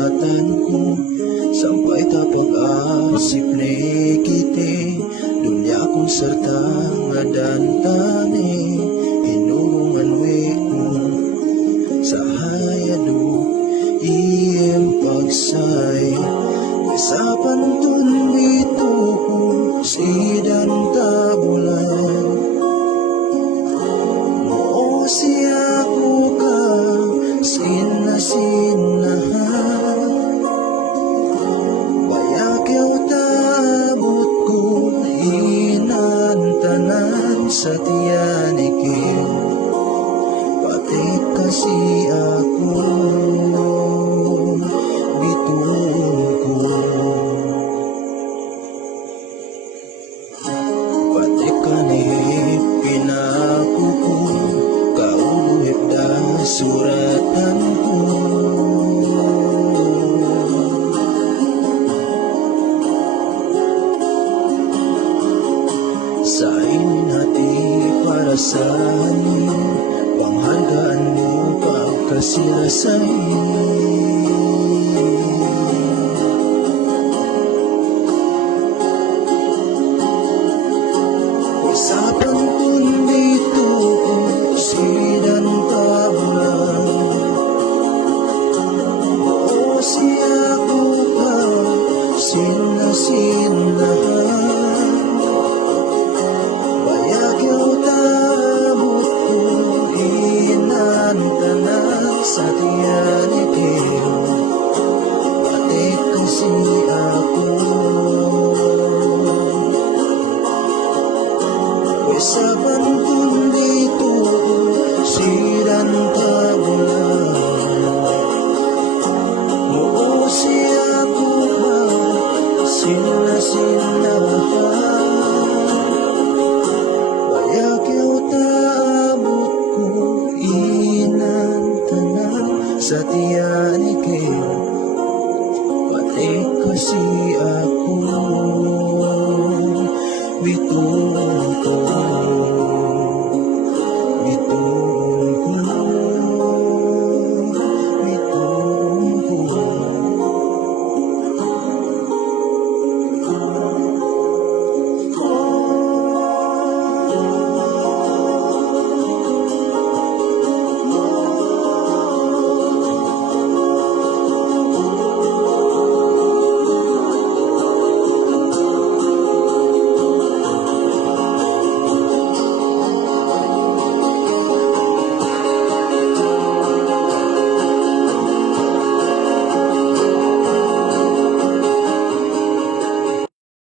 kasabatanku sampai tapag-asip ni kiti dunya kong serta ngadantani hinungan weko sahayado iyem pagsay sa pantun dito ko sidan tabulan mo siya ko ka sinasinahan bayak yaw tabot ko hinantanan sa tiyanikin pati kasi ako bituon ko pati kanip pinakuko kauhip da suratan ko sa inati para sa anin panghandaan mo pagkasilasay usapan kung dito sidan tabulan o siya ko ka sinasinahan bayak yaw tabot ko hinantanan sa tiyanikin pati kasi ako sa pantun dito sidan tabulan oo siya ko ba sinasinahan bayak yaw tabot ko inantanan sa tiyanikin pati kasi ako